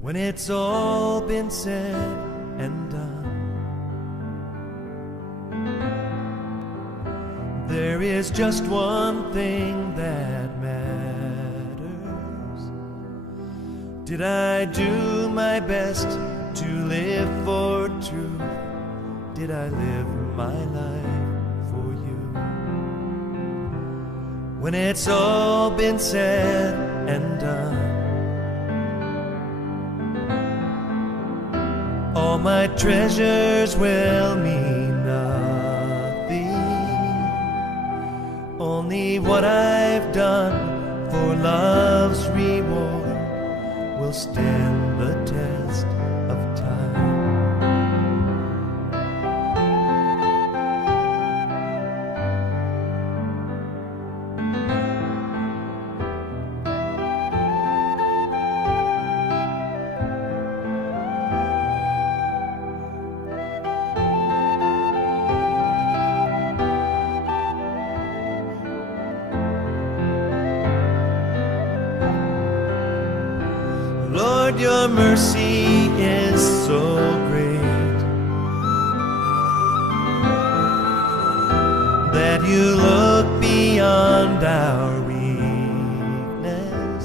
When it's all been said and done, there is just one thing that matters. Did I do my best to live for truth? Did I live my life for you? When it's all been said and done, all my treasures will mean nothing. Only what I've done for love's reward will stand the test of time. Lord, your mercy is so great that you look beyond our weakness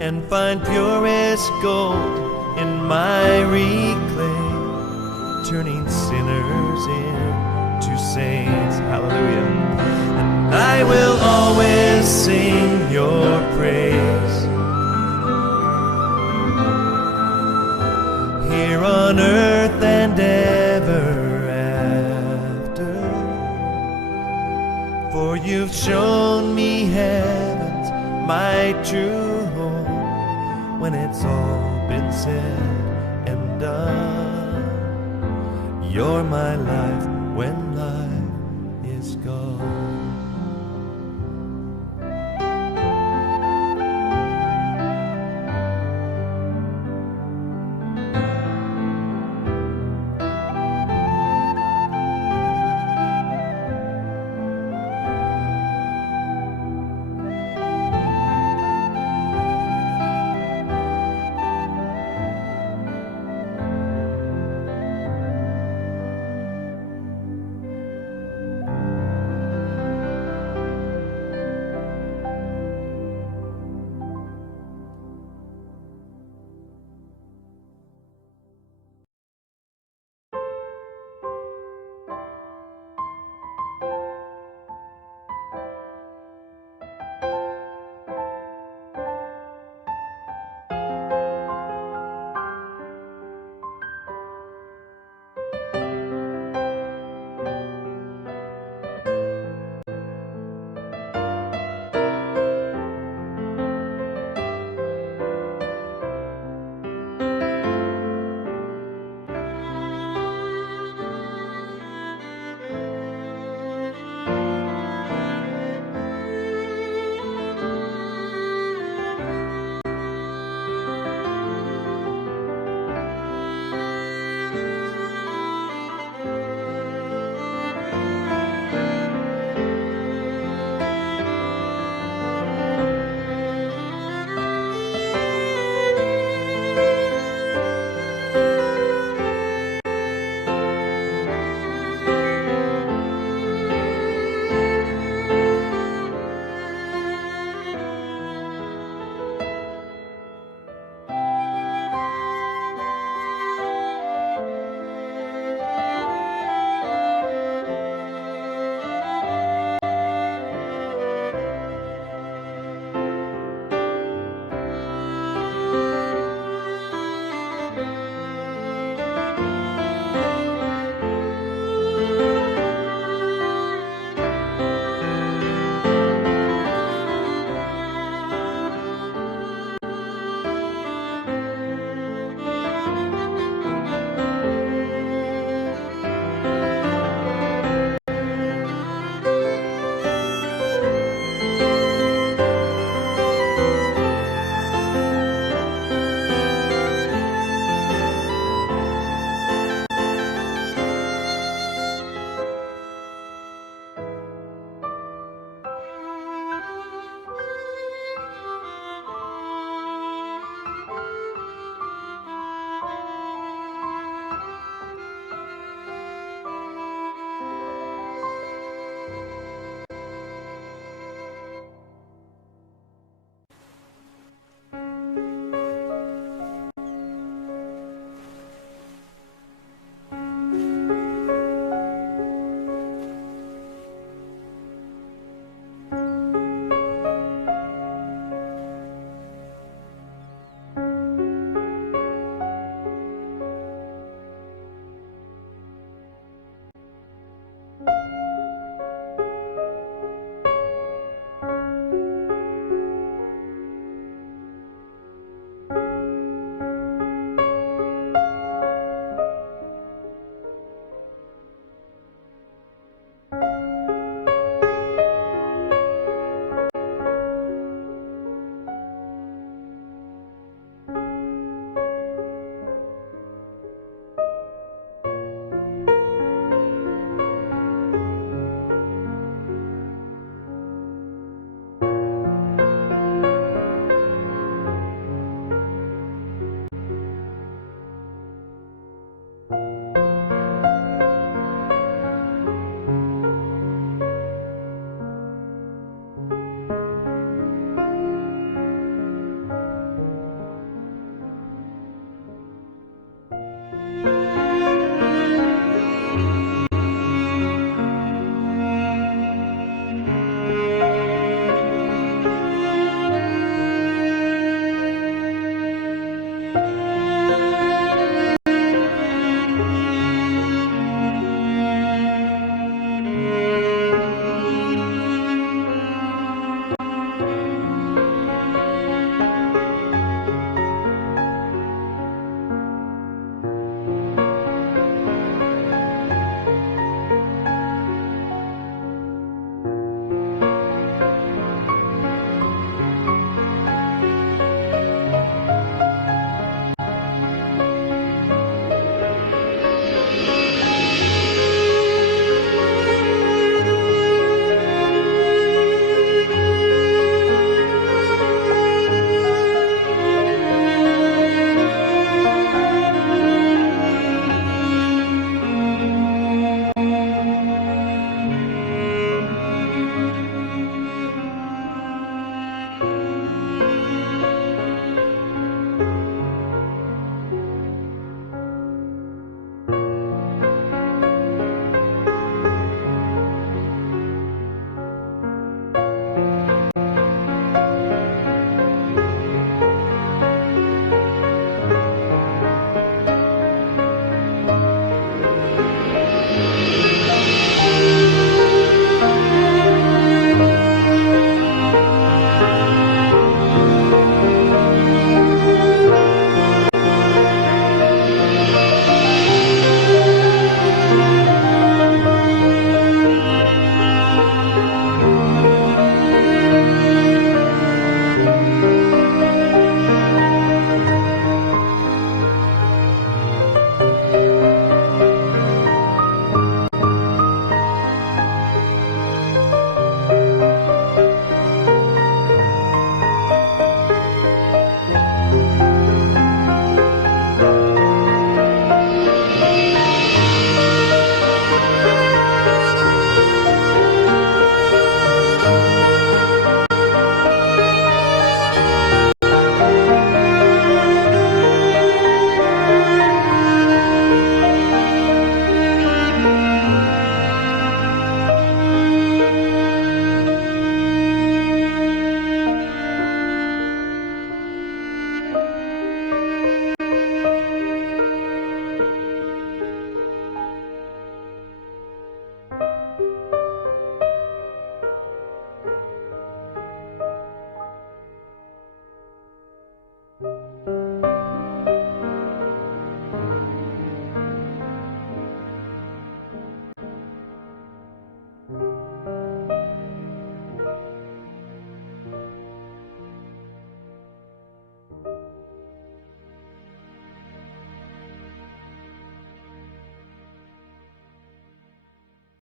and find purest gold in miry clay, turning sinners into saints. Hallelujah. And I will always sing your praise, here on earth and ever after. For you've shown me heaven's my true home. When it's all been said and done, you're my life when life